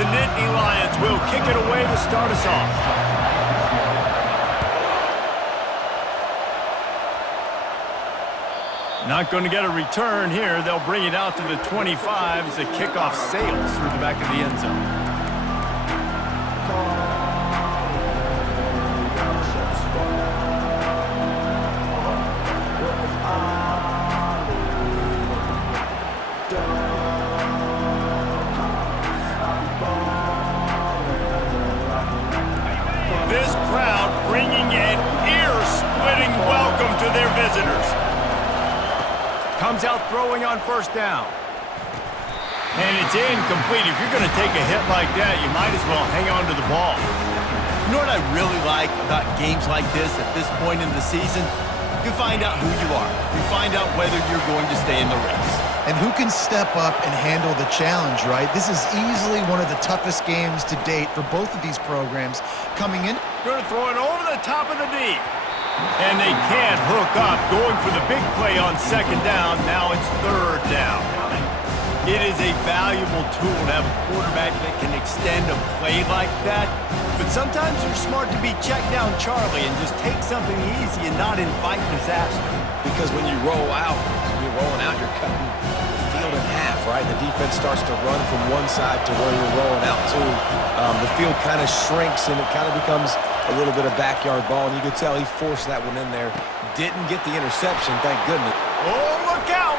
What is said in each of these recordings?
The Nittany Lions will kick it away to start us off. Not going to get a return here. They'll bring it out to the 25 as the kickoff sails through the back of the end zone. This crowd bringing an ear-splitting welcome to their visitors. Comes out throwing on first down. And it's incomplete. If you're going to take a hit like that, you might as well hang on to the ball. You know what I really like about games like this at this point in the season? You find out who you are. You find out whether you're going to stay in the race. And who can step up and handle the challenge, right? This is easily one of the toughest games to date for both of these programs. Coming in, going to throw it over the top of the D. And they can't hook up, going for the big play on second down. Now it's third down. It is a valuable tool to have a quarterback that can extend a play like that. But sometimes you're smart to be check down Charlie and just take something easy and not invite disaster. Because when you roll out, you're rolling out, you're cutting the field in half, right? The defense starts to run from one side to where you're rolling out to. The field kind of shrinks and it kind of becomes a little bit of backyard ball. And you could tell he forced that one in there. Didn't get the interception, thank goodness. Oh, look out!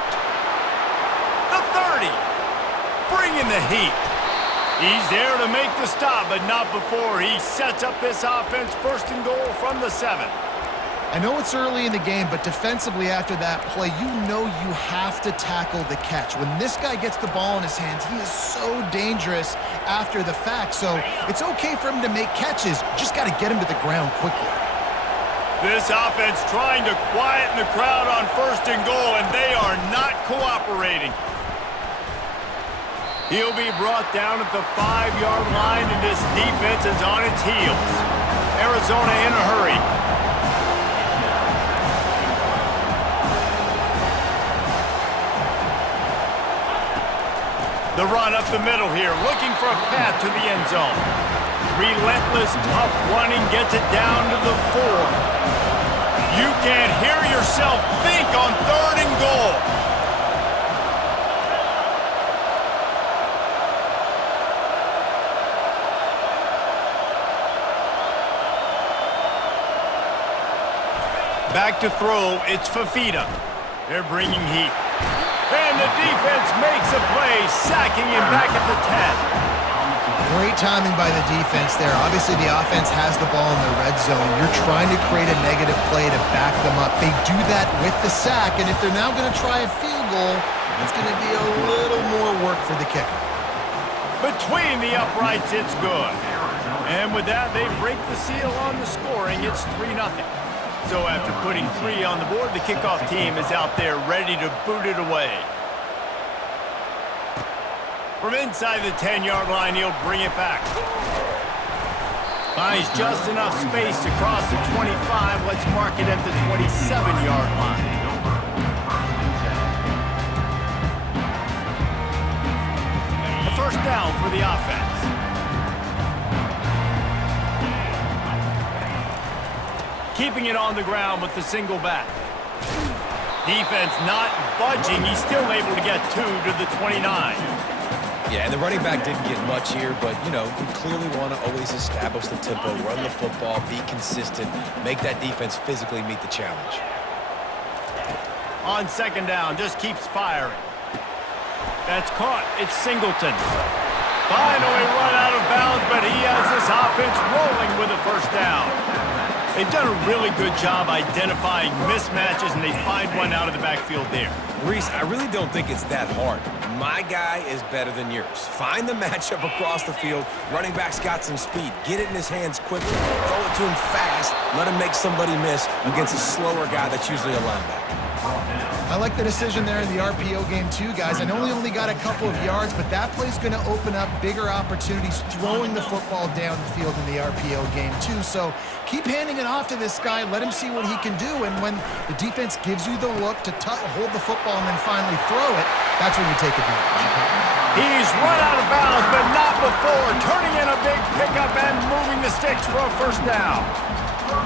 The 30. Bringing the heat. He's there to make the stop, but not before he sets up this offense first and goal from the 7. I know it's early in the game, but defensively after that play, you know you have to tackle the catch. When this guy gets the ball in his hands, he is so dangerous after the fact. So it's okay for him to make catches. Just got to get him to the ground quickly. This offense trying to quieten the crowd on first and goal, and they are not cooperating. He'll be brought down at the 5-yard line, and this defense is on its heels. Arizona in a hurry. The run up the middle here, looking for a path to the end zone. Relentless, tough running gets it down to the 4. You can't hear yourself think on third and goal. Back to throw, it's Fafita. They're bringing heat. And the defense makes a play, sacking him back at the 10. Great timing by the defense there. Obviously, the offense has the ball in the red zone. You're trying to create a negative play to back them up. They do that with the sack, and if they're now going to try a field goal, it's going to be a little more work for the kicker. Between the uprights, it's good. And with that, they break the seal on the scoring. It's 3-0. So after putting 3 on the board, the kickoff team is out there ready to boot it away. From inside the 10-yard line, he'll bring it back. Finds just enough space to cross the 25. Let's mark it at the 27-yard line. A first down for the offense. Keeping it on the ground with the single back. Defense not budging. He's still able to get 2 to the 29. Yeah, and the running back didn't get much here, but, you know, we clearly want to always establish the tempo, run the football, be consistent, make that defense physically meet the challenge. On second down, just keeps firing. That's caught. It's Singleton. Finally run out of bounds, but he has this offense rolling with a first down. They've done a really good job identifying mismatches, and they find one out of the backfield there. Reese, I really don't think it's that hard. My guy is better than yours. Find the matchup across the field. Running back's got some speed. Get it in his hands quickly. Throw it to him fast. Let him make somebody miss against a slower guy that's usually a linebacker. I like the decision there in the RPO game too, guys. I know he only got a couple of yards, but that play's going to open up bigger opportunities throwing the football down the field in the RPO game too. So keep handing it off to this guy. Let him see what he can do. And when the defense gives you the look to hold the football and then finally throw it, that's when you take advantage. He's run out of bounds, but not before turning in a big pickup and moving the sticks for a first down.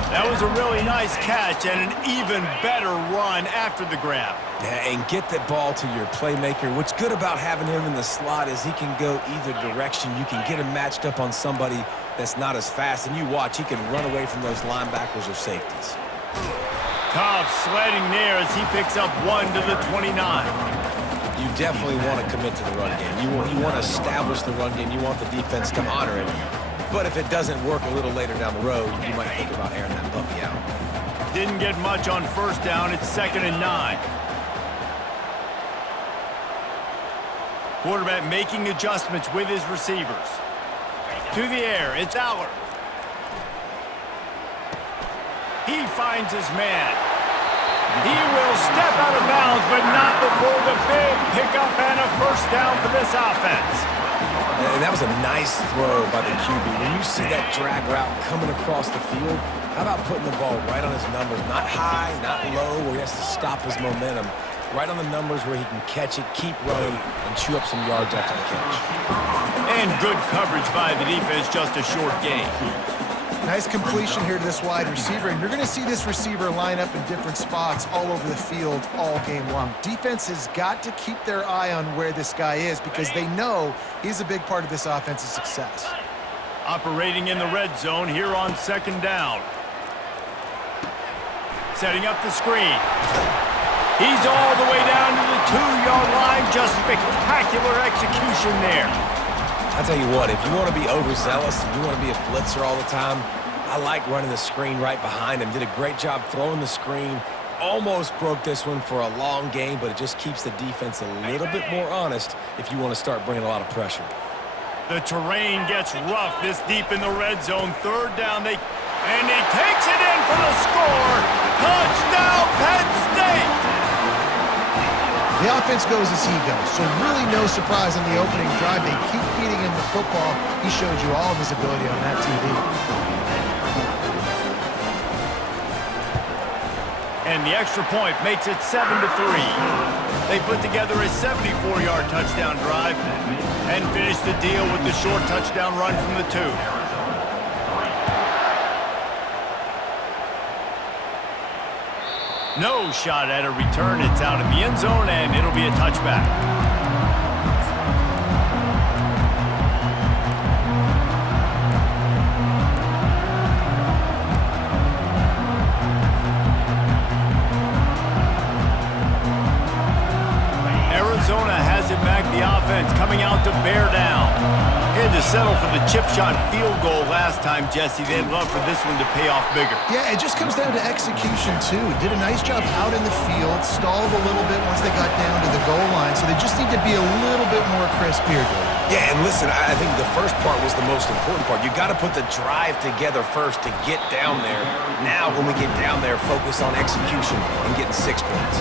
That was a really nice catch and an even better run after the grab. Yeah, and get that ball to your playmaker. What's good about having him in the slot is he can go either direction. You can get him matched up on somebody that's not as fast, and you watch, he can run away from those linebackers or safeties. Cobb sledding near as he picks up 1 to the 29. You definitely want to commit to the run game. You want to establish the run game. You want the defense to honor it. But if it doesn't work a little later down the road, you might think about airing that puppy out. Didn't get much on first down. It's 2nd and 9. Quarterback making adjustments with his receivers. To the air, it's Aller. He finds his man. He will step out of bounds, but not before the big pickup and a first down for this offense. And that was a nice throw by the QB. When you see that drag route coming across the field, how about putting the ball right on his numbers? Not high, not low, where he has to stop his momentum. Right on the numbers where he can catch it, keep running, and chew up some yards after the catch. And good coverage by the defense, just a short gain. Nice completion here to this wide receiver, and you're going to see this receiver line up in different spots all over the field all game long. Defense has got to keep their eye on where this guy is because they know he's a big part of this offense's success. Operating in the red zone here on 2nd down. Setting up the screen. He's all the way down to the 2-yard line. Just spectacular execution there. I'll tell you what, if you want to be overzealous and you want to be a blitzer all the time, I like running the screen right behind him. Did a great job throwing the screen. Almost broke this one for a long game, but it just keeps the defense a little bit more honest if you want to start bringing a lot of pressure. The terrain gets rough this deep in the red zone. 3rd down, and he takes it in for the score. Touchdown, Penn State! The offense goes as he goes, so really no surprise on the opening drive. They keep feeding him the football. He showed you all of his ability on that TV. And the extra point makes it 7-3. They put together a 74-yard touchdown drive and finish the deal with the short touchdown run from the 2. No shot at a return. It's out of the end zone, and it'll be a touchback. Arizona has it back. The offense coming out to bear down. Had to settle for the chip shot field goal last time, Jesse. They'd love for this one to pay off bigger. Yeah, it just comes down to execution, too. Did a nice job out in the field, stalled a little bit once they got down to the goal line, so they just need to be a little bit more crisp here, Dave. Yeah, and listen, I think the first part was the most important part. You got to put the drive together first to get down there. Now, when we get down there, focus on execution and getting 6 points.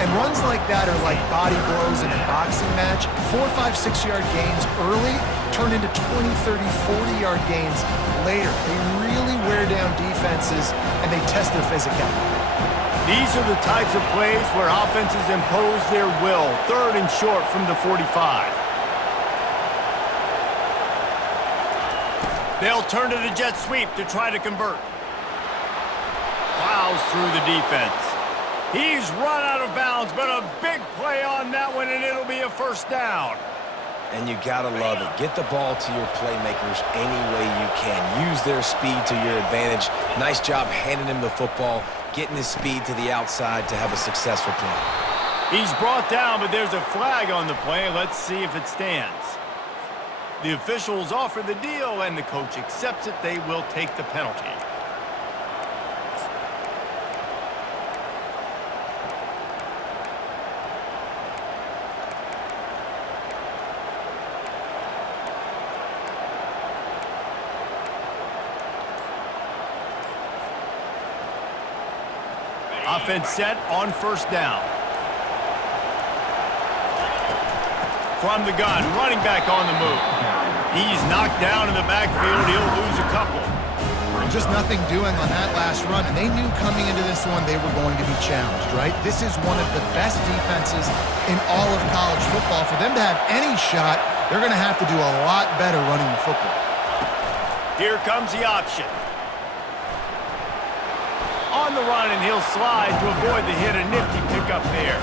And runs like that are like body blows in a boxing match. 4, 5, 6-yard gains early turn into 20, 30, 40-yard gains later. They really wear down defenses, and they test their physicality. These are the types of plays where offenses impose their will. 3rd and short from the 45. They'll turn to the jet sweep to try to convert. Plows through the defense. He's run out of bounds, but a big play on that one, and it'll be a first down. And you got to love it. Get the ball to your playmakers any way you can. Use their speed to your advantage. Nice job handing him the football, getting his speed to the outside to have a successful play. He's brought down, but there's a flag on the play. Let's see if it stands. The officials offer the deal, and the coach accepts it. They will take the penalty. Offense set on first down. From the gun, running back on the move. He's knocked down in the backfield. He'll lose a couple. just nothing doing on that last run, and they knew coming into this one they were going to be challenged, right? This is one of the best defenses in all of college football. For them to have any shot, they're going to have to do a lot better running the football. Here comes the option. On the run, and he'll slide to avoid the hit. A nifty pickup there.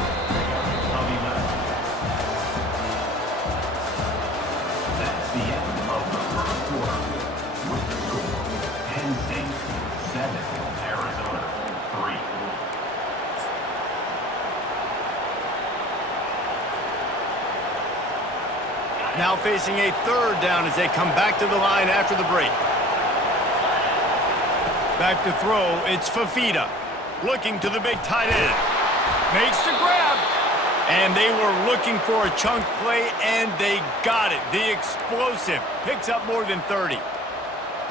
That's the end of the first quarter. With the score, Penn State 7, Arizona 3. Now facing a third down as they come back to the line after the break. Back to throw, it's Fafita. Looking to the big tight end. Makes the grab. And they were looking for a chunk play, and they got it. The explosive picks up more than 30.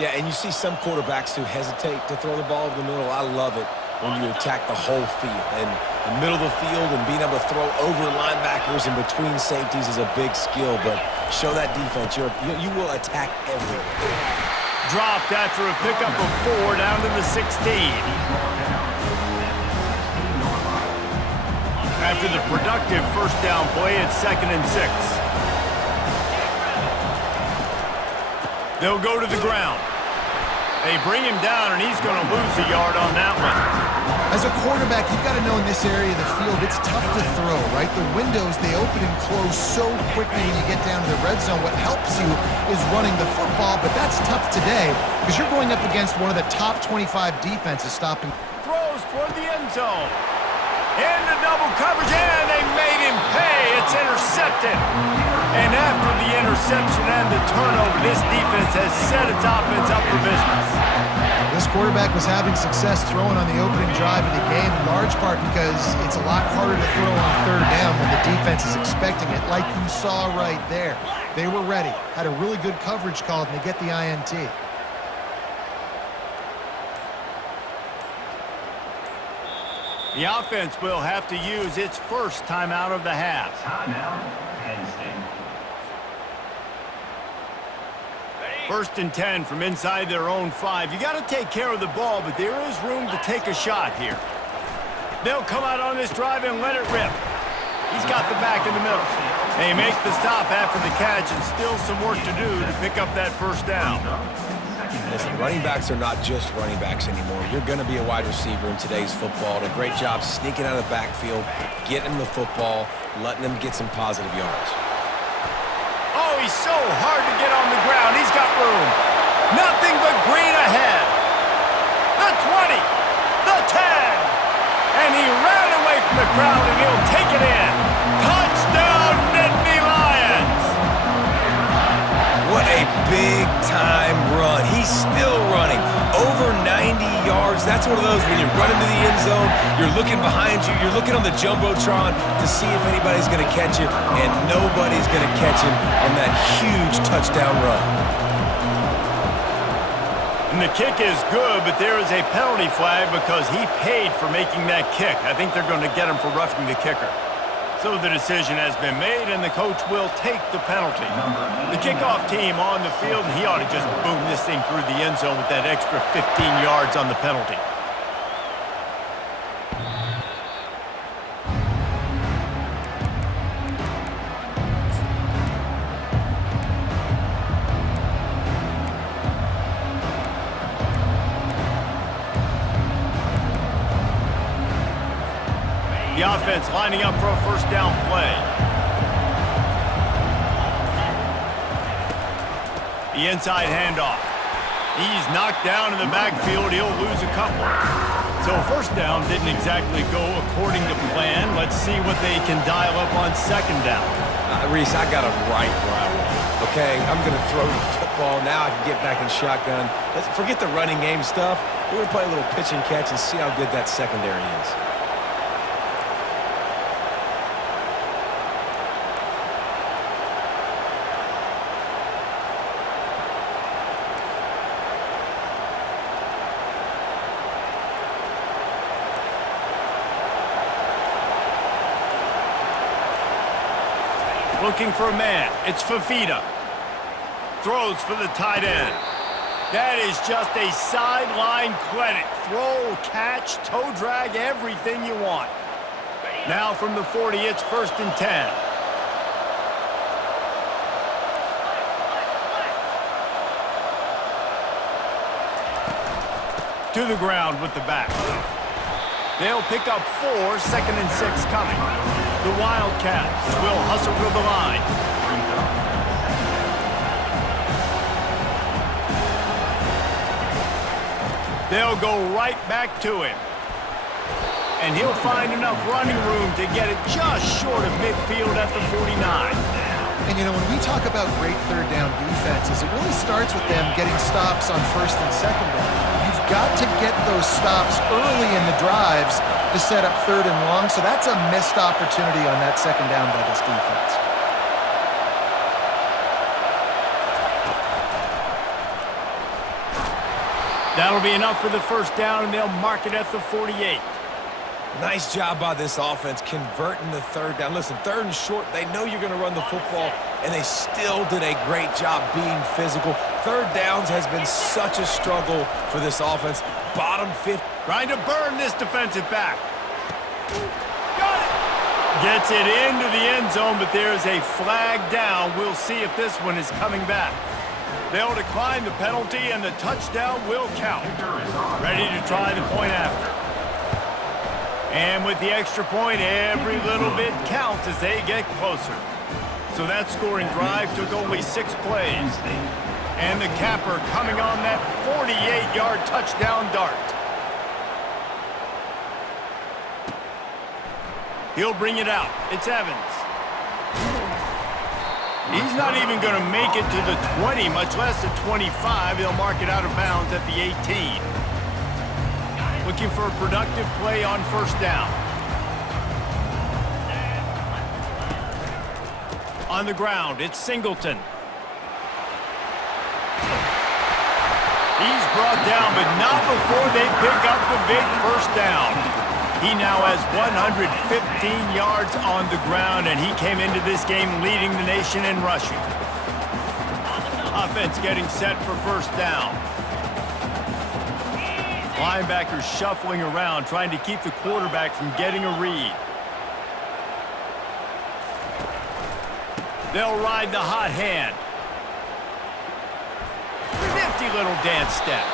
Yeah, and you see some quarterbacks who hesitate to throw the ball over the middle. I love it when you attack the whole field. And the middle of the field and being able to throw over linebackers and between safeties is a big skill, but show that defense. You will attack everywhere. Dropped after a pickup of 4 down to the 16. After the productive first down play, it's 2nd and 6. They'll go to the ground. They bring him down, and he's going to lose a yard on that one. As a quarterback, you've got to know in this area of the field, it's tough to throw, right? The windows, they open and close so quickly when you get down to the red zone. What helps you is running the football, but that's tough today because you're going up against one of the top 25 defenses stopping. Throws toward the end zone. Into double coverage, and they made him pay. It's intercepted. And after the interception and the turnover, this defense has set its offense up for business. This quarterback was having success throwing on the opening drive of the game, in large part because it's a lot harder to throw on third down when the defense is expecting it, like you saw right there. They were ready, had a really good coverage call, and they get the INT. The offense will have to use its first timeout of the half. Timeout, Penn State. 1st and 10 from inside their own 5. You got to take care of the ball, but there is room to take a shot here. They'll come out on this drive and let it rip. He's got the back in the middle. They make the stop after the catch, and still some work to do to pick up that first down. Listen, running backs are not just running backs anymore. You're going to be a wide receiver in today's football. Did a great job sneaking out of the backfield, getting them the football, letting them get some positive yards. Oh, he's so hard to get on the ground. He's got room. Nothing but green ahead. The 20, the 10. And he ran away from the crowd, and he'll take it in. Touchdown, Nittany Lions. What a big-time run. He's still running. Over 90 yards. That's one of those when you're running to the end zone, you're looking behind you, you're looking on the Jumbotron to see if anybody's going to catch you, and nobody's going to catch him on that huge touchdown run. And the kick is good, but there is a penalty flag because he paid for making that kick. I think they're going to get him for roughing the kicker. So the decision has been made, and the coach will take the penalty. The kickoff team on the field, and he ought to just boom this thing through the end zone with that extra 15 yards on the penalty. The offense lining up for a first down play. The inside handoff. He's knocked down in the backfield. He'll lose a couple. So first down didn't exactly go according to plan. Let's see what they can dial up on second down. Reese, I got him right where I want him. Okay, I'm going to throw the football. Now I can get back in shotgun. Let's forget the running game stuff. We're going to play a little pitch and catch and see how good that secondary is. Looking for a man. It's Fafita. Throws for the tight end. That is just a sideline credit. Throw, catch, toe drag, everything you want. Now from the 40, it's 1st and 10. To the ground with the back. They'll pick up 4, 2nd and 6 coming. The Wildcats will hustle to the line. They'll go right back to him. And he'll find enough running room to get it just short of midfield at the 49. And, you know, when we talk about great third down defenses, it really starts with them getting stops on 1st and 2nd down. You've got to get those stops early in the drives to set up 3rd and long, so that's a missed opportunity on that 2nd down by this defense. That'll be enough for the 1st down, and they'll mark it at the 48. Nice job by this offense converting the 3rd down. Listen, 3rd and short, they know you're going to run the football, and they still did a great job being physical. 3rd downs has been such a struggle for this offense. Bottom 5th. Trying to burn this defensive back. Got it! Gets it into the end zone, but there's a flag down. We'll see if this one is coming back. They'll decline the penalty, and the touchdown will count. Ready to try the point after. And with the extra point, every little bit counts as they get closer. So that scoring drive took only 6 plays. And the capper coming on that 48-yard touchdown dart. He'll bring it out. It's Evans. He's not even going to make it to the 20, much less the 25. He'll mark it out of bounds at the 18. Looking for a productive play on 1st down. On the ground, it's Singleton. He's brought down, but not before they pick up the big 1st down. He now has 115 yards on the ground, and he came into this game leading the nation in rushing. Offense getting set for 1st down. Linebackers shuffling around, trying to keep the quarterback from getting a read. They'll ride the hot hand. Nifty little dance step.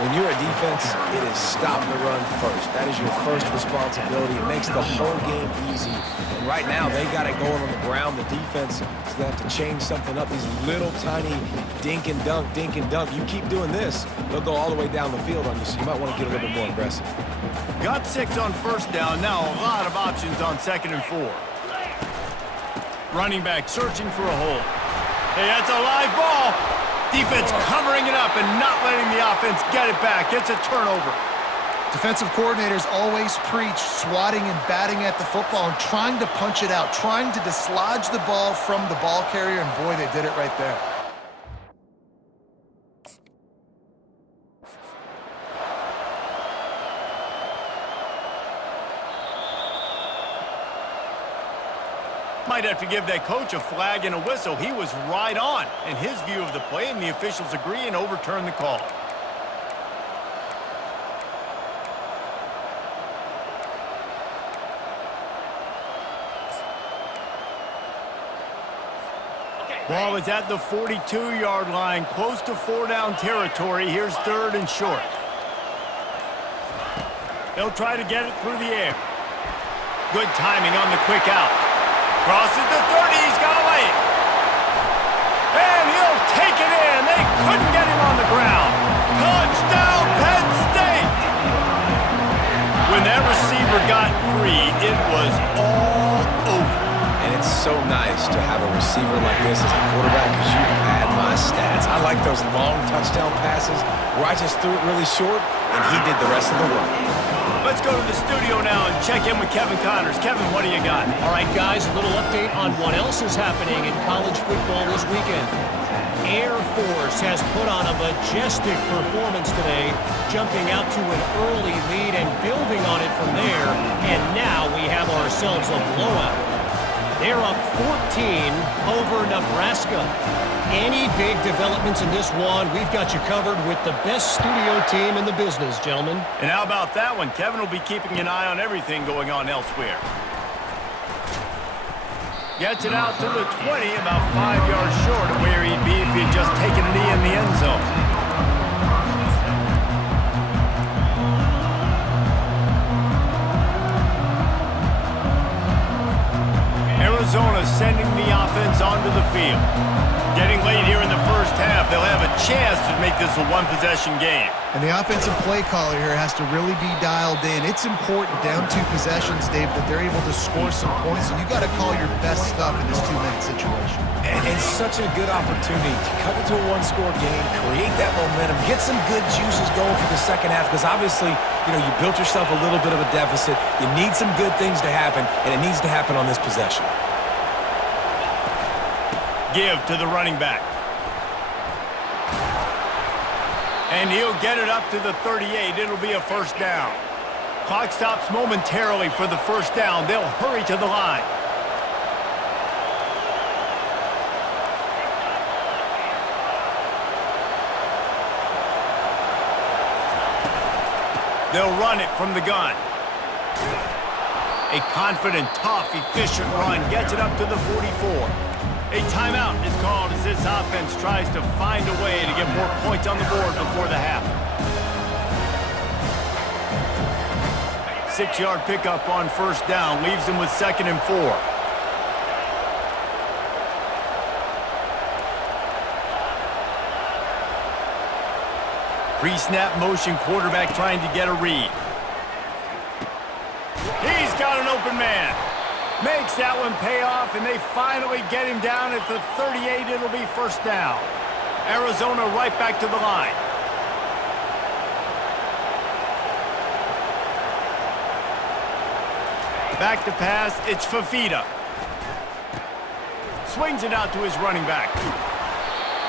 When you're a defense, it is stop the run first. That is your first responsibility. It makes the whole game easy. And right now, they got it going on the ground. The defense is going to have to change something up. These little tiny dink and dunk, dink and dunk. You keep doing this, they'll go all the way down the field on you, so you might want to get a little bit more aggressive. Got 6 on 1st down. Now a lot of options on 2nd and 4. Running back searching for a hole. Hey, that's a live ball. Defense covering it up and not letting the offense get it back. It's a turnover. Defensive coordinators always preach swatting and batting at the football and trying to punch it out, trying to dislodge the ball from the ball carrier, and boy, they did it right there. Might have to give that coach a flag and a whistle. He was right on in his view of the play, and the officials agree and overturn the call. Ball is at the 42-yard line, close to 4-down territory. Here's 3rd and short. They'll try to get it through the air. Good timing on the quick out. Crosses the 30, he's got to lay it. And he'll take it in. They couldn't get him on the ground. Touchdown, Penn State! When that receiver got free, it was all over. And it's so nice to have a receiver like this as a quarterback because you pad my stats. I like those long touchdown passes where I just threw it really short and he did the rest of the work. Let's go to the studio now and check in with Kevin Connors. Kevin, what do you got? All right, guys, a little update on what else is happening in college football this weekend. Air Force has put on a majestic performance today, jumping out to an early lead and building on it from there, and now we have ourselves a blowout. They're up 14 over Nebraska. Any big developments in this one, we've got you covered with the best studio team in the business, gentlemen. And how about that one? Kevin will be keeping an eye on everything going on elsewhere. Gets it out to the 20, about 5 yards short of where he'd be if he'd just taken a knee in the end zone. Arizona sending the offense onto the field. Getting late here in the first half, they'll have a chance to make this a one-possession game. And the offensive play caller here has to really be dialed in. It's important down 2 possessions, Dave, that they're able to score some points. And you got to call your best stuff in this 2-minute situation. And it's such a good opportunity to cut into a one-score game, create that momentum, get some good juices going for the second half, because obviously, you built yourself a little bit of a deficit. You need some good things to happen, and it needs to happen on this possession. Give to the running back. And he'll get it up to the 38. It'll be a first down. Clock stops momentarily for the first down. They'll hurry to the line. They'll run it from the gun. A confident, tough, efficient run gets it up to the 44. A timeout is called as this offense tries to find a way to get more points on the board before the half. 6-yard pickup on first down leaves them with 2nd and 4. Pre-snap motion, quarterback trying to get a read. He's got an open man. Makes that one pay off, and they finally get him down at the 38. It'll be first down. Arizona right back to the line. Back to pass, it's Fafita. Swings it out to his running back.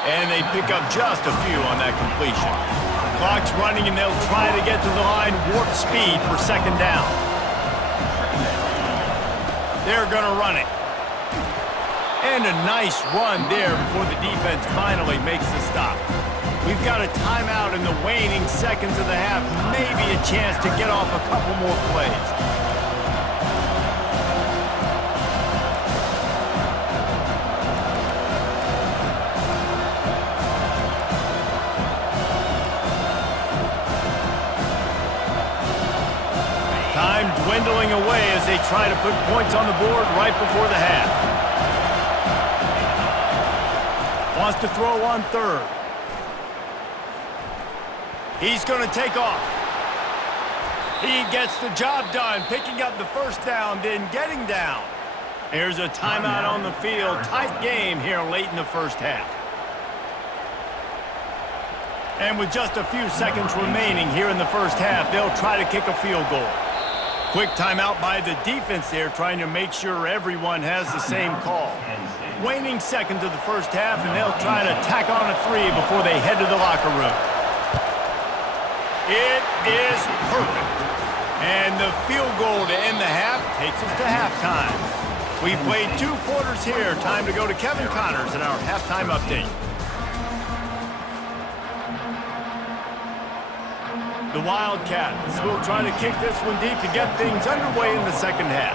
And they pick up just a few on that completion. Clock's running, and they'll try to get to the line, warp speed for 2nd down. They're going to run it. And a nice run there before the defense finally makes the stop. We've got a timeout in the waning seconds of the half. Maybe a chance to get off a couple more plays. Time dwindling away as they try to put points on the board right before the half. Wants to throw on 3rd. He's going to take off. He gets the job done, picking up the first down, then getting down. Here's a timeout on the field. Tight game here late in the first half. And with just a few seconds remaining here in the first half, they'll try to kick a field goal. Quick timeout by the defense there, trying to make sure everyone has the same call. Waning seconds of the first half, and they'll try to tack on a 3 before they head to the locker room. It is perfect. And the field goal to end the half takes us to halftime. We've played 2 quarters here. Time to go to Kevin Connors in our halftime update. The Wildcats will try to kick this one deep to get things underway in the second half.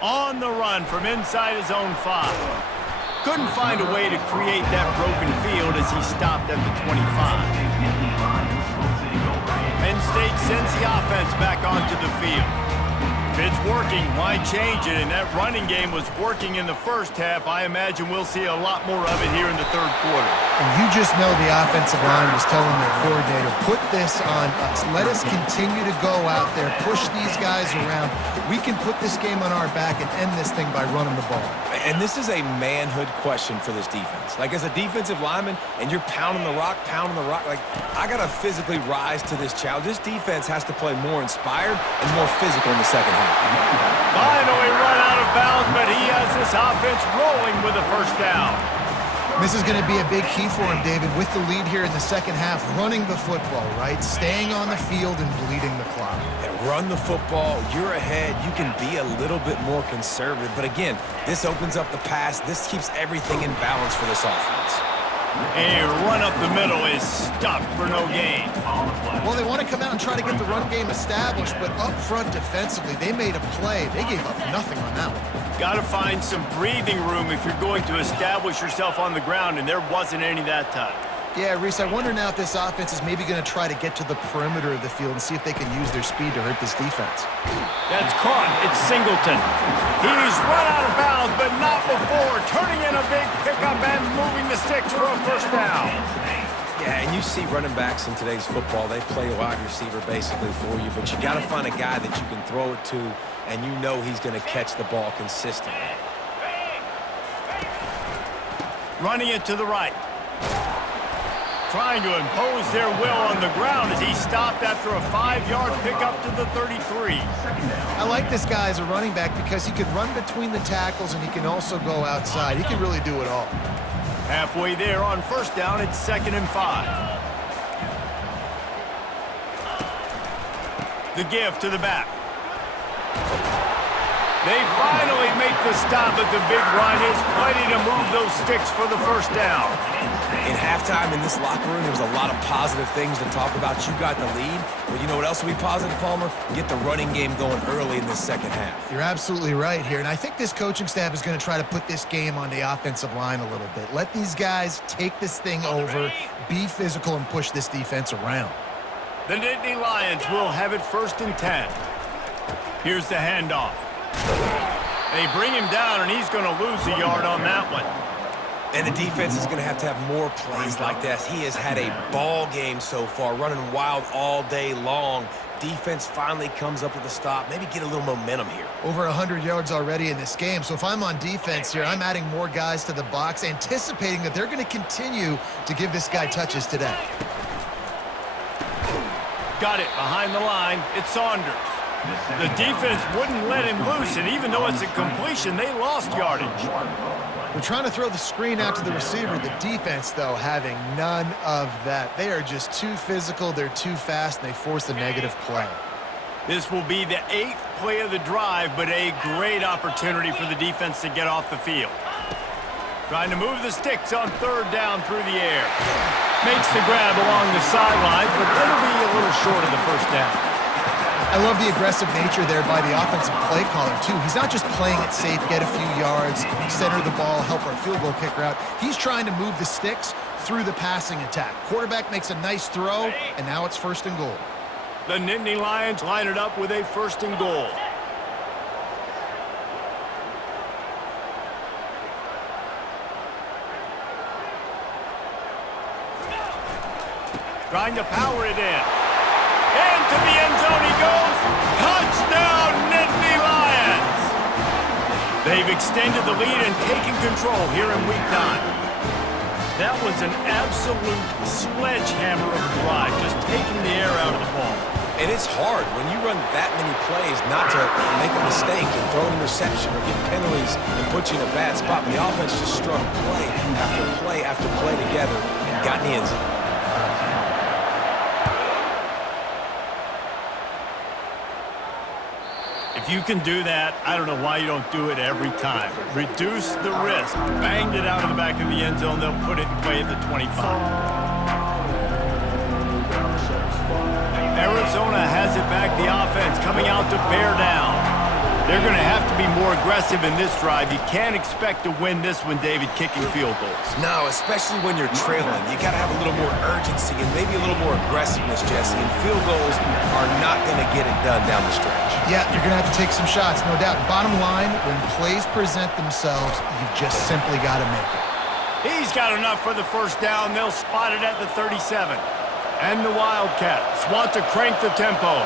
On the run from inside his own 5. Couldn't find a way to create that broken field as he stopped at the 25. Penn State sends the offense back onto the field. If it's working, why change it? And that running game was working in the first half. I imagine we'll see a lot more of it here in the 3rd quarter. And you just know the offensive line was telling their coordinator, put this on us. Let us continue to go out there, push these guys around. We can put this game on our back and end this thing by running the ball. And this is a manhood question for this defense. Like, as a defensive lineman, and you're pounding the rock, like, I got to physically rise to this challenge. This defense has to play more inspired and more physical in the second half. Finally run out of bounds, but he has this offense rolling with a first down. This is going to be a big key for him, David, with the lead here in the second half, running the football, right? Staying on the field and bleeding the clock. Yeah, run the football. You're ahead. You can be a little bit more conservative. But again, this opens up the pass. This keeps everything in balance for this offense. A run up the middle is stuffed for no gain. Well, they want to come out and try to get the run game established, but up front defensively, they made a play. They gave up nothing on that one. Got to find some breathing room if you're going to establish yourself on the ground, and there wasn't any that time. Yeah, Reese, I wonder now if this offense is maybe going to try to get to the perimeter of the field and see if they can use their speed to hurt this defense. That's caught. It's Singleton. He's run out of bounds, but not before. Turning in a big pickup and moving the sticks for a first down. Yeah, and you see running backs in today's football, they play wide receiver basically for you, but you got to find a guy that you can throw it to, and you know he's going to catch the ball consistently. Running it to the right. Trying to impose their will on the ground as he stopped after a 5-yard pickup to the 33. I like this guy as a running back because he can run between the tackles and he can also go outside. He can really do it all. Halfway there on first down, it's 2nd and 5. The give to the back. They finally make the stop, but the big run is plenty to move those sticks for the first down. In halftime in this locker room, there was a lot of positive things to talk about. You got the lead. But you know what else will be positive, Palmer? Get the running game going early in this second half. You're absolutely right here. And I think this coaching staff is going to try to put this game on the offensive line a little bit. Let these guys take this thing over, be physical, and push this defense around. The Nittany Lions will have it 1st and 10. Here's the handoff. They bring him down, and he's going to lose a yard on that one. And the defense is going to have more plays like this. He has had a ball game so far, running wild all day long. Defense finally comes up with a stop. Maybe get a little momentum here. Over 100 yards already in this game. So if I'm on defense here, I'm adding more guys to the box, anticipating that they're going to continue to give this guy touches today. Got it behind the line. It's Saunders. The defense wouldn't let him loose, and even though it's a completion, they lost yardage. They're trying to throw the screen out to the receiver. The defense, though, having none of that. They are just too physical, they're too fast, and they force a negative play. This will be the 8th play of the drive, but a great opportunity for the defense to get off the field. Trying to move the sticks on 3rd down through the air. Makes the grab along the sidelines, but that'll be a little short of the first down. I love the aggressive nature there by the offensive play caller, too. He's not just playing it safe, get a few yards, center the ball, help our field goal kicker out. He's trying to move the sticks through the passing attack. Quarterback makes a nice throw, and now it's 1st and goal. The Nittany Lions line it up with a 1st and goal. Trying to power it in. To the end zone he goes. Touchdown, Nittany Lions! They've extended the lead and taken control here in Week 9. That was an absolute sledgehammer of a drive, just taking the air out of the ball. And it's hard when you run that many plays not to make a mistake and throw an interception or get penalties and put you in a bad spot. But the offense just strung play after play after play together and got in the end zone. If you can do that, I don't know why you don't do it every time. Reduce the risk. Banged it out of the back of the end zone. They'll put it in play at the 25. Arizona has it back. The offense coming out to bear down. They're going to have to be more aggressive in this drive. You can't expect to win this one, David, kicking field goals. No, especially when you're trailing. You got to have a little more urgency and maybe a little more aggressiveness, Jesse. And field goals are not going to get it done down the stretch. Yeah, you're going to have to take some shots, no doubt. Bottom line, when plays present themselves, you've just simply got to make it. He's got enough for the first down. They'll spot it at the 37. And the Wildcats want to crank the tempo.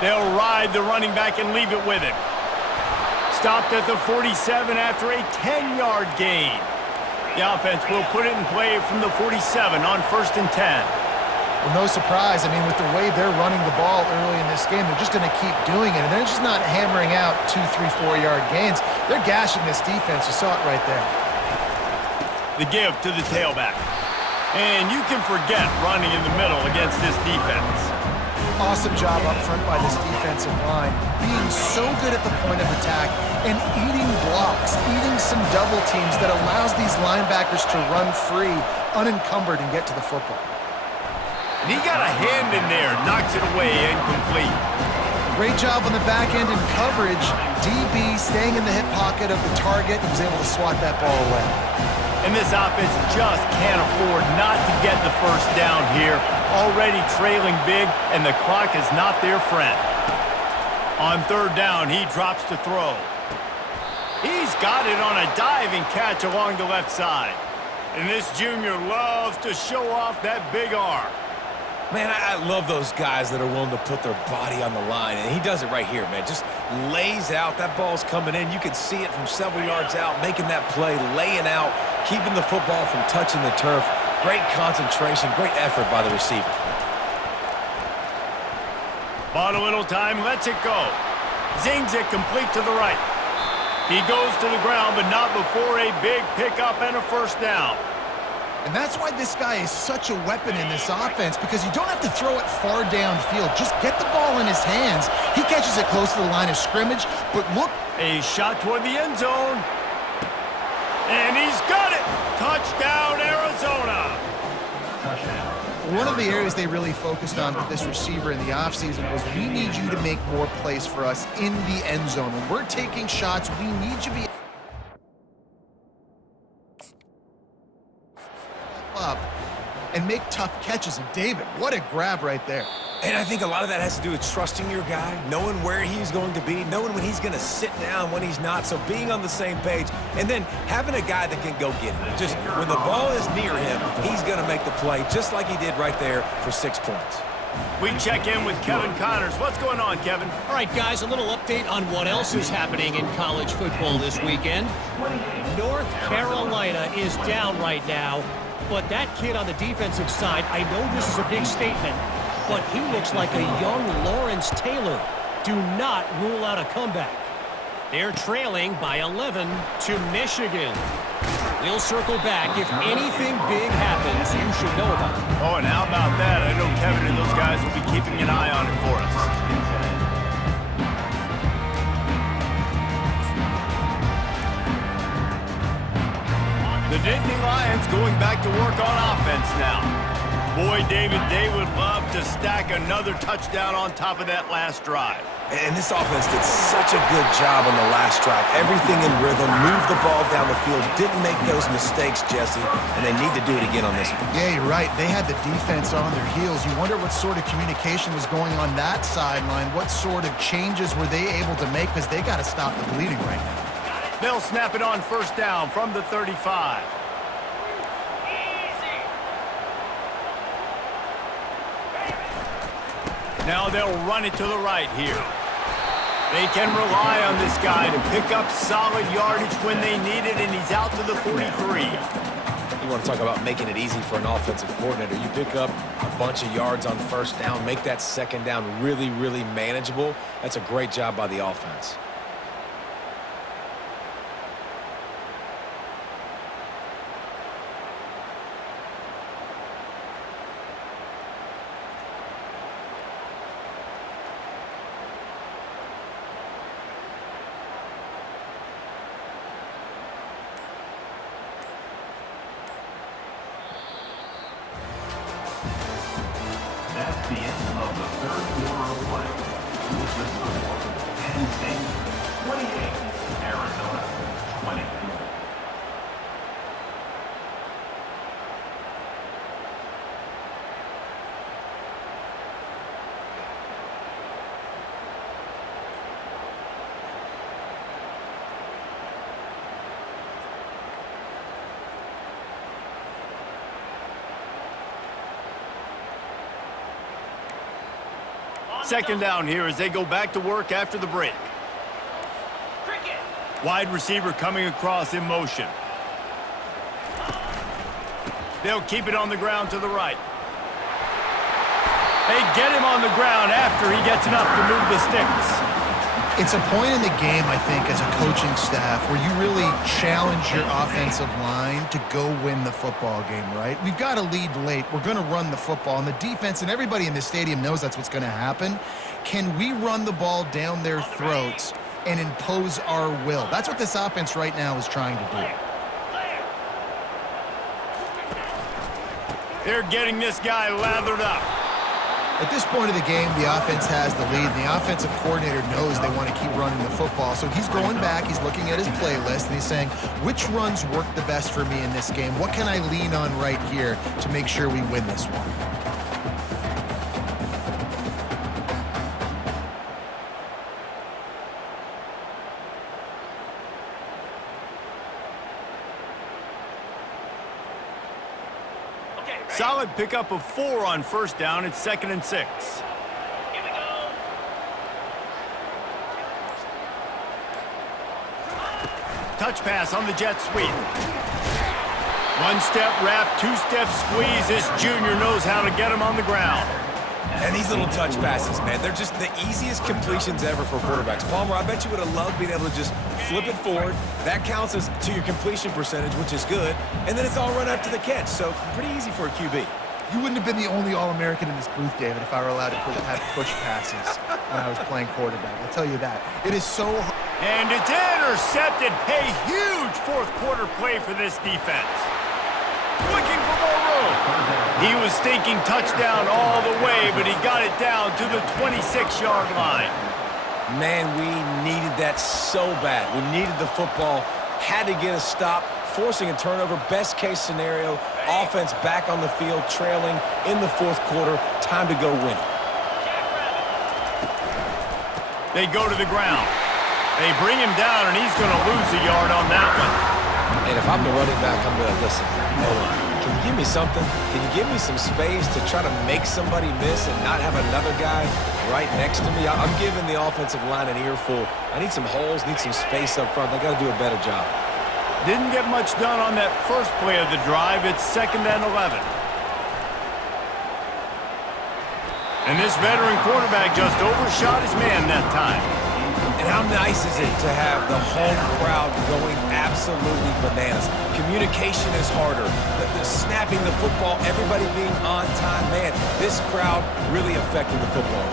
They'll ride the running back and leave it with him. Stopped at the 47 after a 10-yard gain. The offense will put it in play from the 47 on 1st and 10. Well, no surprise. I mean, with the way they're running the ball early in this game, they're just going to keep doing it. And they're just not hammering out 2, 3, 4-yard gains. They're gashing this defense. You saw it right there. The give to the tailback. And you can forget running in the middle against this defense. Awesome job up front by this defensive line, being so good at the point of attack and eating blocks, eating some double teams that allows these linebackers to run free, unencumbered, and get to the football. And he got a hand in there, knocks it away, incomplete. Great job on the back end in coverage. DB staying in the hip pocket of the target and was able to swat that ball away. And this offense just can't afford not to get the first down here. Already trailing big, and the clock is not their friend. On third down, he drops to throw. He's got it on a diving catch along the left side. And this junior loves to show off that big arm. Man, I love those guys that are willing to put their body on the line, and he does it right here, man. Just lays out. That ball's coming in. You can see it from several yards out, making that play, laying out, keeping the football from touching the turf. Great concentration, great effort by the receiver. Bought a little time, lets it go. Zings it complete to the right. He goes to the ground, but not before a big pickup and a first down. And that's why this guy is such a weapon in this offense, because you don't have to throw it far downfield. Just get the ball in his hands. He catches it close to the line of scrimmage, but look. A shot toward the end zone. And he's got it! Touchdown, Arizona! One of the areas they really focused on with this receiver in the offseason was, we need you to make more plays for us in the end zone. When we're taking shots, we need you to be up and make tough catches. And David, what a grab right there. And I think a lot of that has to do with trusting your guy, knowing where he's going to be, knowing when he's going to sit down, when he's not, so being on the same page, and then having a guy that can go get it. Just when the ball is near him, he's going to make the play, just like he did right there for 6 points. We check in with Kevin Connors. What's going on, Kevin? All right, guys, a little update on what else is happening in college football this weekend. North Carolina is down right now, but that kid on the defensive side, I know this is a big statement, but he looks like a young Lawrence Taylor. Do not rule out a comeback. They're trailing by 11 to Michigan. We'll circle back. If anything big happens, you should know about it. Oh, and how about that? I know Kevin and those guys will be keeping an eye on it for us. The Nittany Lions going back to work on offense now. Boy, David, they would love to stack another touchdown on top of that last drive. And this offense did such a good job on the last drive. Everything in rhythm, moved the ball down the field, didn't make those mistakes, Jesse, and they need to do it again on this one. Yeah, you're right. They had the defense on their heels. You wonder what sort of communication was going on that sideline. What sort of changes were they able to make, because they got to stop the bleeding right now. They'll snap it on first down from the 35. Now they'll run it to the right here. They can rely on this guy to pick up solid yardage when they need it, and he's out to the 43. You want to talk about making it easy for an offensive coordinator. You pick up a bunch of yards on first down, make that second down really, really manageable. That's a great job by the offense. That's the end of the third quarter of play. With the score, Penn State 28, Arizona 20. Second down here as they go back to work after the break. Wide receiver coming across in motion. They'll keep it on the ground to the right. They get him on the ground after he gets enough to move the sticks. It's a point in the game, I think, as a coaching staff where you really challenge your offensive line to go win the football game, right? We've got to lead late. We're going to run the football. And the defense and everybody in the stadium knows that's what's going to happen. Can we run the ball down their throats and impose our will? That's what this offense right now is trying to do. They're getting this guy lathered up. At this point of the game, the offense has the lead, and the offensive coordinator knows they want to keep running the football. So he's going back, he's looking at his playlist, and he's saying, which runs work the best for me in this game? What can I lean on right here to make sure we win this one? Solid pickup of 4 on first down. It's 2nd and 6. Here we go. Touch pass on the jet sweep. One-step wrap, two-step squeeze. This junior knows how to get him on the ground. And these little touch passes, man, they're just the easiest completions ever for quarterbacks. Palmer, I bet you would have loved being able to just flip it forward. That counts as to your completion percentage, which is good. And then it's all run after the catch, so pretty easy for a QB. You wouldn't have been the only All-American in this booth, David, if I were allowed to have push passes when I was playing quarterback. I'll tell you that. It is so hard. And it's intercepted. A huge fourth-quarter play for this defense. Looking for more room. He was thinking touchdown all the way, but he got it down to the 26-yard line. Man, we needed that so bad. We needed the football, had to get a stop, forcing a turnover. Best case scenario, offense back on the field, trailing in the fourth quarter. Time to go win it. They go to the ground. They bring him down, and he's going to lose a yard on that one. And if I'm the running back, I'm going to listen. Hold on. Can you give me something? Can you give me some space to try to make somebody miss and not have another guy right next to me? I'm giving the offensive line an earful. I need some holes, need some space up front. They got to do a better job. Didn't get much done on that first play of the drive. It's 2nd and 11. And this veteran quarterback just overshot his man that time. And how nice is it to have the home crowd going absolutely bananas? Communication is harder. The snapping the football, everybody being on time. Man, this crowd really affected the football.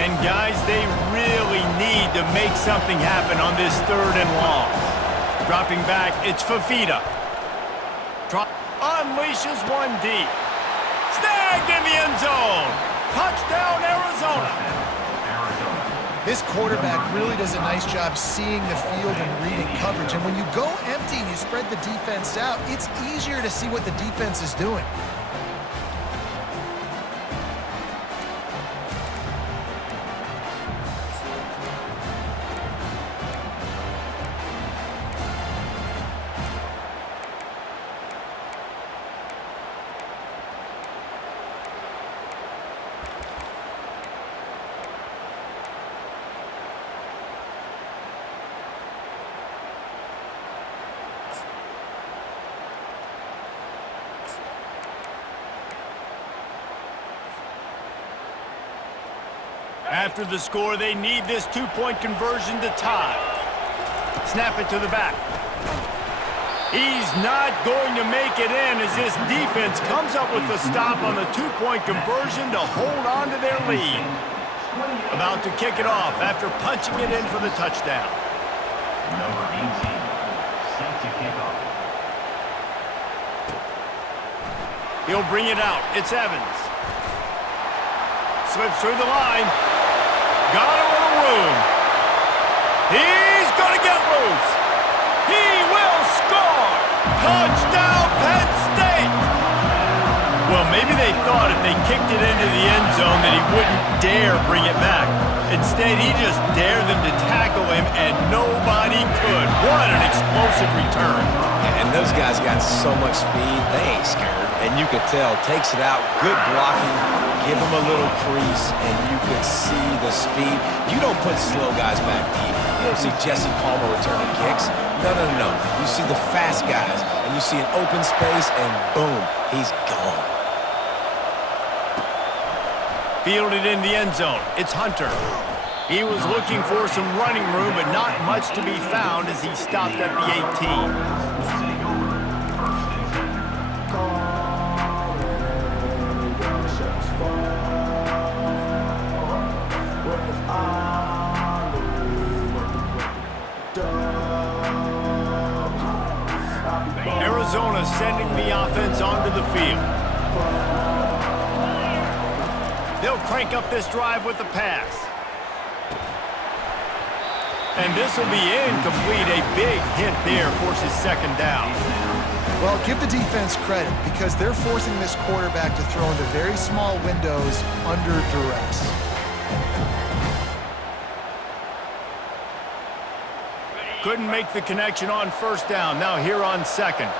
And guys, they really need to make something happen on this 3rd and long. Dropping back, it's Fafita. Unleashes one deep. Snagged in the end zone. Touchdown, Arizona. This quarterback really does a nice job seeing the field and reading coverage. And when you go empty and you spread the defense out, it's easier to see what the defense is doing. After the score, they need this 2-point conversion to tie. Snap it to the back. He's not going to make it in as this defense comes up with the stop on the 2-point conversion to hold on to their lead. About to kick it off after punching it in for the touchdown. Number 18, set to kick off. He'll bring it out. It's Evans. Slips through the line. Got a little room. He's going to get loose. He will score. Touchdown, Penn State. Well, maybe they thought if they kicked it into the end zone that he wouldn't dare bring it back. Instead, he just dared them to tackle him, and nobody could. What an explosive return. And those guys got so much speed, they ain't scared. And you could tell, takes it out, good blocking, give him a little crease, and you could see the speed. You don't put slow guys back deep. You don't see Jesse Palmer returning kicks. No. You see the fast guys, and you see an open space, and boom, he's gone. Fielded in the end zone. It's Hunter. He was looking for some running room, but not much to be found as he stopped at the 18. Arizona sending the offense onto the field. They'll crank up this drive with the pass. And this will be incomplete. A big hit there forces second down. Well, give the defense credit because they're forcing this quarterback to throw into very small windows under duress. Couldn't make the connection on first down. Now here on second.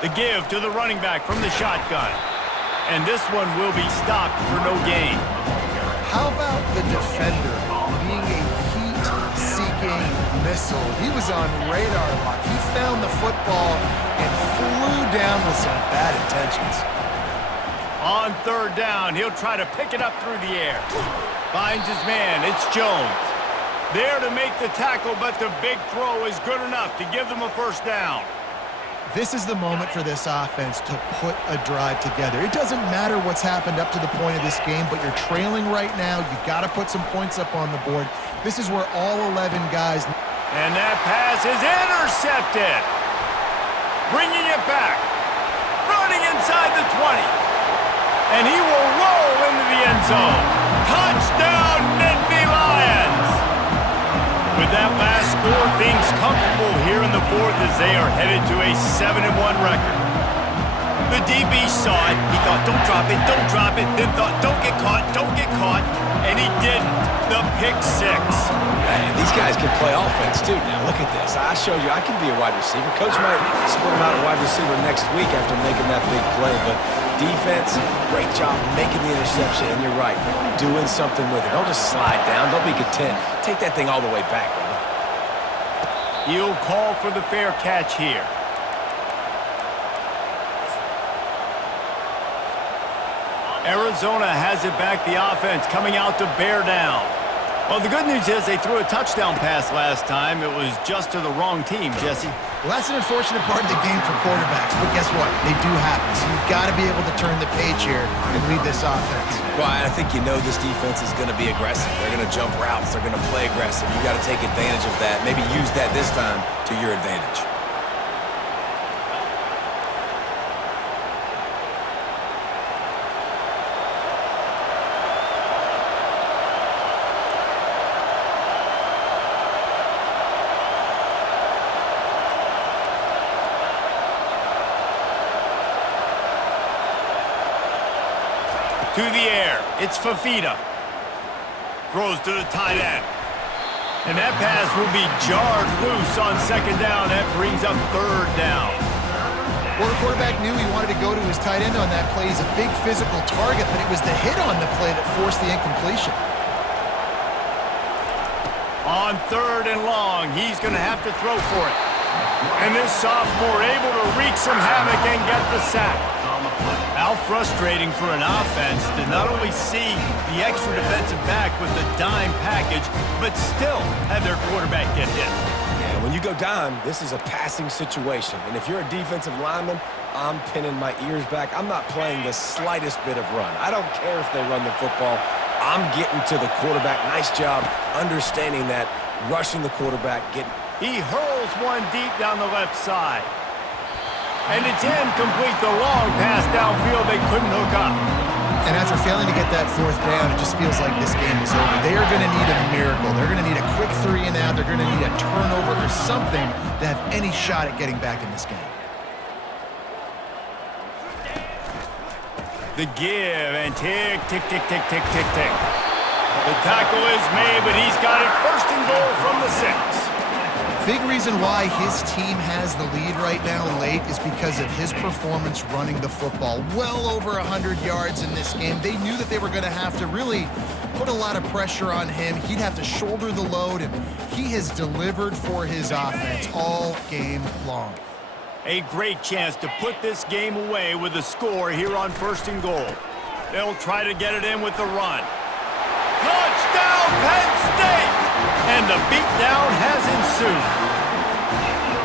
The give to the running back from the shotgun. And this one will be stopped for no gain. How about the defender being a heat-seeking missile? He was on radar lock. He found the football and flew down with some bad intentions. On third down, he'll try to pick it up through the air. Finds his man. It's Jones. There to make the tackle, but the big throw is good enough to give them a first down. This is the moment for this offense to put a drive together. It doesn't matter what's happened up to the point of this game, but you're trailing right now. You got to put some points up on the board. This is where all 11 guys... And that pass is intercepted. Bringing it back. Running inside the 20. And he will roll into the end zone. Touchdown, Nittany Lions! With that last score, things comfortable here in the fourth as they are headed to a 7-1 record. The DB saw it. He thought, don't drop it, then thought, don't get caught, and he didn't. The pick six. Man, these guys can play offense, too. Now, look at this. I showed you I can be a wide receiver. Coach might split him out a wide receiver next week after making that big play, but defense, great job making the interception, and you're right, doing something with it. Don't just slide down. Don't be content. Take that thing all the way back, brother. He'll call for the fair catch here. Arizona has it back, the offense coming out to bear down. Well, the good news is they threw a touchdown pass last time. It was just to the wrong team, Jesse. Well, that's an unfortunate part of the game for quarterbacks, but guess what? They do happen, so you've got to be able to turn the page here and lead this offense. Well, I think you know this defense is going to be aggressive. They're going to jump routes. They're going to play aggressive. You got to take advantage of that. Maybe use that this time to your advantage. To the air, it's Fafita. Throws to the tight end. And that pass will be jarred loose on second down. That brings up third down. Well, the quarterback knew he wanted to go to his tight end on that play. He's a big physical target, but it was the hit on the play that forced the incompletion. On third and long, he's going to have to throw for it. And this sophomore able to wreak some havoc and get the sack. How frustrating for an offense to not only see the extra defensive back with the dime package, but still have their quarterback get hit. Yeah, when you go dime, this is a passing situation. And if you're a defensive lineman, I'm pinning my ears back. I'm not playing the slightest bit of run. I don't care if they run the football. I'm getting to the quarterback. Nice job understanding that, rushing the quarterback, getting... He hurls one deep down the left side. And it's incomplete, the long pass downfield. They couldn't hook up. And after failing to get that fourth down, it just feels like this game is over. They are going to need a miracle. They're going to need a quick 3 and out. They're going to need a turnover or something to have any shot at getting back in this game. The give, and tick, tick, tick, tick, tick, tick, tick. The tackle is made, but he's got it first and goal from the 6. Big reason why his team has the lead right now late is because of his performance running the football. Well over 100 yards in this game. They knew that they were going to have to really put a lot of pressure on him. He'd have to shoulder the load, and he has delivered for his offense all game long. A great chance to put this game away with a score here on 1st and goal. They'll try to get it in with the run. Touchdown, Penn State! And the beatdown has ensued.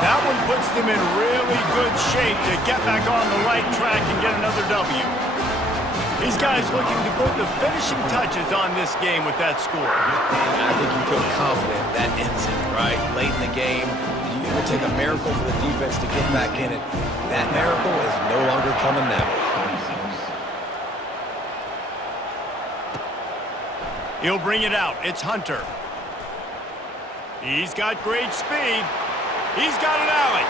That one puts them in really good shape to get back on the right track and get another W. These guys looking to put the finishing touches on this game with that score. I think you feel confident that ends it, right? Late in the game, it would take a miracle for the defense to get back in it. That miracle is no longer coming now. He'll bring it out. It's Hunter. He's got great speed. He's got an alley.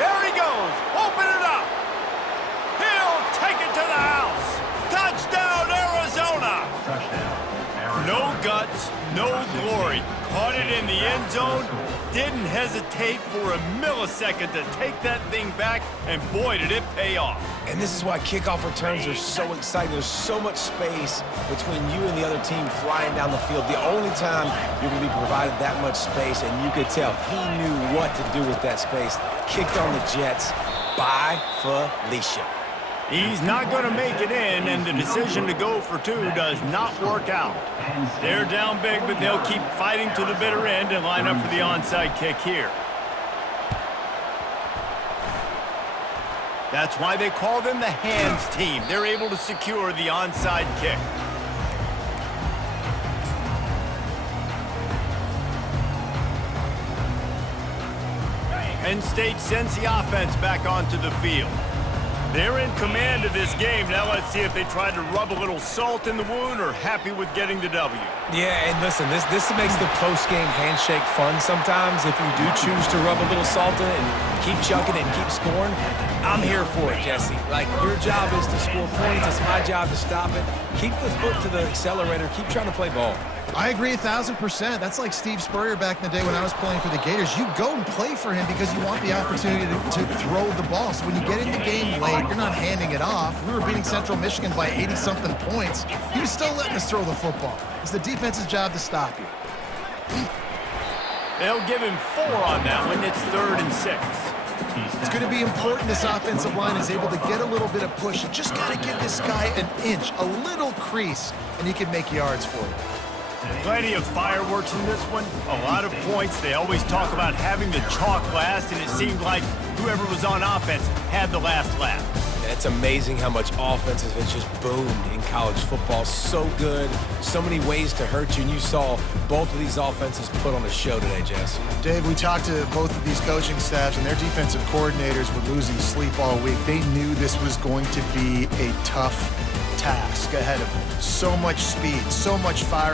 There he goes. Open it up. He'll take it to the house. Touchdown, Arizona. No guts, no glory. Caught it in the end zone. Didn't hesitate for a millisecond to take that thing back, and boy, did it pay off. And this is why kickoff returns are so exciting. There's so much space between you and the other team flying down the field. The only time you're going to be provided that much space, and you could tell he knew what to do with that space. Kicked on the Jets. Bye, Felicia. He's not going to make it in, and the decision to go for 2 does not work out. They're down big, but they'll keep fighting to the bitter end and line up for the onside kick here. That's why they call them the hands team. They're able to secure the onside kick. Penn State sends the offense back onto the field. They're in command of this game. Now let's see if they try to rub a little salt in the wound or happy with getting the W. Yeah, and listen, this makes the post-game handshake fun sometimes. If you do choose to rub a little salt in it and keep chucking it and keep scoring, I'm here for it, Jesse. Like, your job is to score points. It's my job to stop it. Keep the foot to the accelerator. Keep trying to play ball. I agree 1,000%. That's like Steve Spurrier back in the day when I was playing for the Gators. You go and play for him because you want the opportunity to throw the ball. So when you get in the game late, you're not handing it off. We were beating Central Michigan by 80-something points. He was still letting us throw the football. It's the defense's job to stop you. They'll give him 4 on that one. It's 3rd and 6. It's going to be important this offensive line is able to get a little bit of push. You just got to give this guy an inch, a little crease, and he can make yards for you. Plenty of fireworks in this one. A lot of points. They always talk about having the chalk last, and it seemed like whoever was on offense had the last laugh. It's amazing how much offense has just boomed in college football. So good, so many ways to hurt you, and you saw both of these offenses put on a show today, Jess. Dave, we talked to both of these coaching staffs, and their defensive coordinators were losing sleep all week. They knew this was going to be a tough task ahead of them. So much speed, so much fire.